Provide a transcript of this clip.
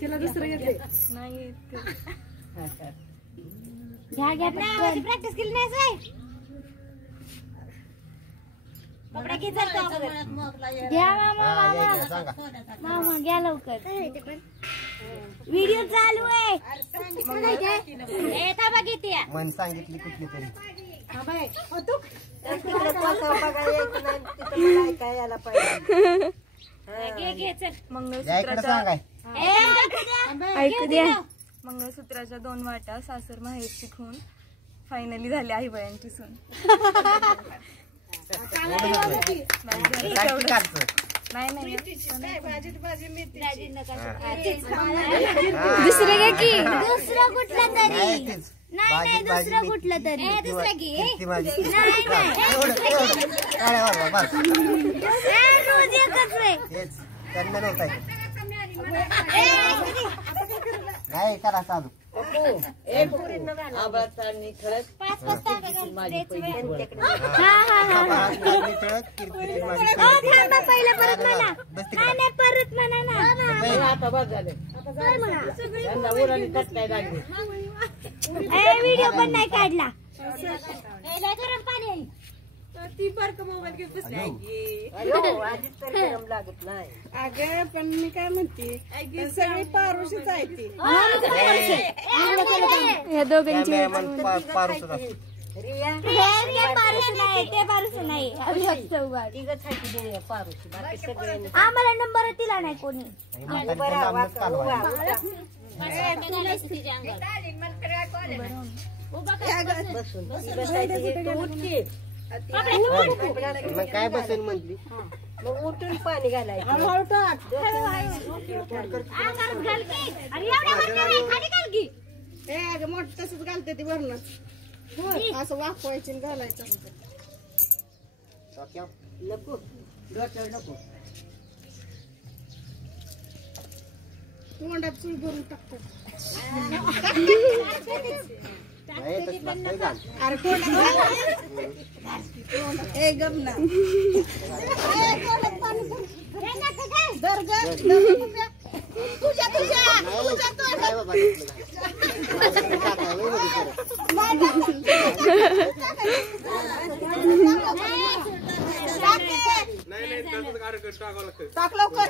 तिला दुसरं येते नाही घ्या प्रॅक्टिस केली नाही काय कपडा घे घ्या मामा घ्या लवकर व्हिडिओ चालू आहे थांबा घेते मन सांगितली कुठली तरी काय यायला पाहिजे ऐकू द्या मंगळसूत्राच्या 2 वाटा सासर माहेरची खून फायनली झाली आई बायांची सून नाही दुसरं घे की दुसरं कुठलं तरी नाही दुसरं कुठलं तरी दुसरं घे नाही करा चालू परत म्हणा ना व्हिडिओ पण नाही काढला गरम पाणी ती बारक मोबाईल घेऊन बसली लागत नाही अगं पण मी काय म्हणते सगळी पारुशीच आहे ती या दोघांची आम्हाला नंबर दिला नाही कोणी काय बसेल म्हटली मग उठून पाणी घालायचं मोठ तसंच घालते ती वरणच असं वाफवायची घालायचं नको नको तोंडात चूळ भरून टाकतो अरे गमना टाक लवकर